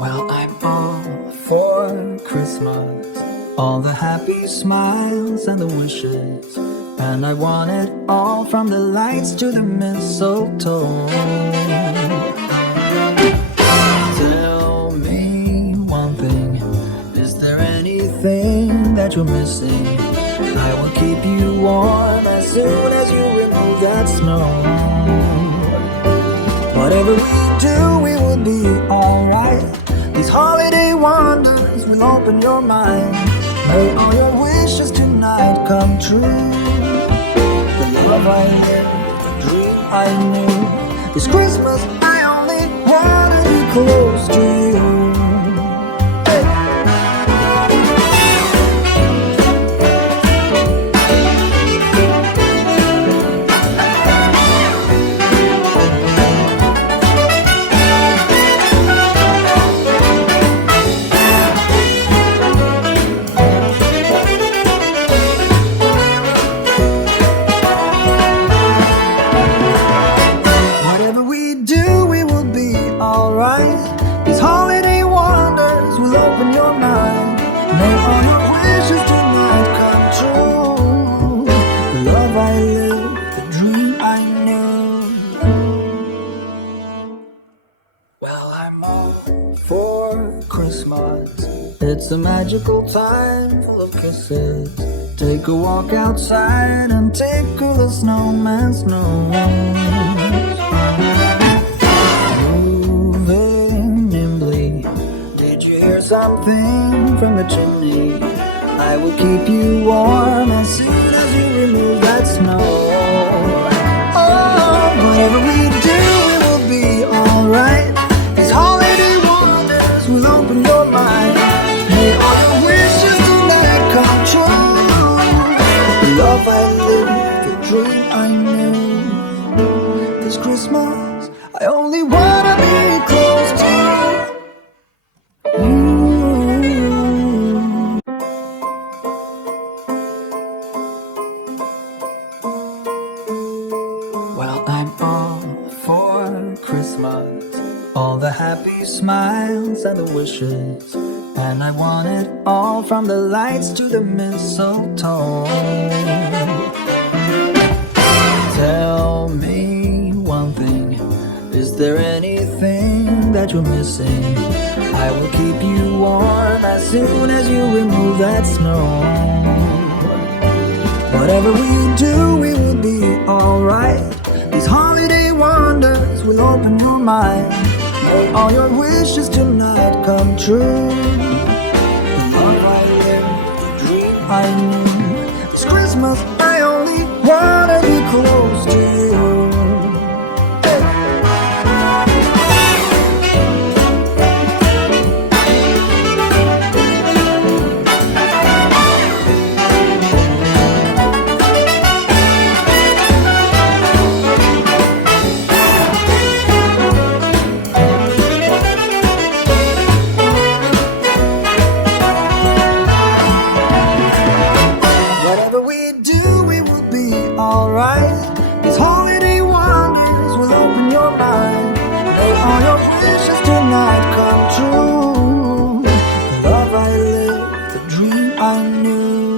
Well, I'm all for Christmas, all the happy smiles and the wishes, and I want it all from the lights to the mistletoe. Tell me one thing, is there anything that you're missing? I will keep you warm as soon as you remove that snow. Whatever we do, we will be alright. These holiday wonders will open your mind. May all your wishes tonight come true. The love I lived, the dream I knew. This Christmas I only wanna be close to you. These holiday wonders will open your mind. May all your wishes tonight come true. The love I lived, the dream I knew. Well, I'm all for Christmas. It's a magical time full of kisses. Take a walk outside and tickle the snowman's nose. Something from the chimney. I will keep you warm as soon as you remove that snow. Oh, whatever we do, it will be alright. These holiday wonders will open your mind. May all your wishes tonight come true. The love I lived, the dream I knew. This Christmas, I only wanna be close to you. Well, I'm all for Christmas, all the happy smiles and the wishes, and I want it all from the lights to the mistletoe. Tell me one thing, is there anything that you're missing? I will keep you warm as soon as you remove that snow. Whatever we do, we will be alright. These holiday wonders will open your mind. May all your wishes tonight come true. The love I lived, the dream I knew. This Christmas I only wanna be close to you. These holiday wonders will open your mind. May all your wishes tonight come true. The love I lived, the dream I knew.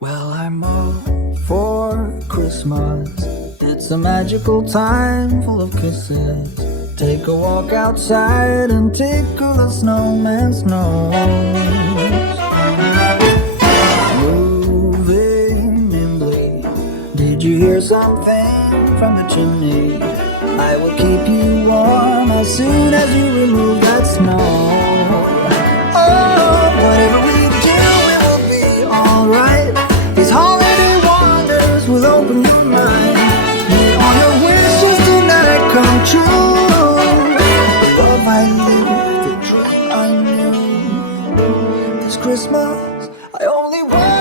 Well, I'm all for Christmas. It's a magical time full of kisses. Take a walk outside and tickle the snowman's nose. Did you hear something from the chimney? I will keep you warm as soon as you remove that snow. Oh, whatever we do, it will be alright. These holiday wonders will open your mind. May all your wishes tonight come true. The love I lived, the dream I knew. This Christmas, I only want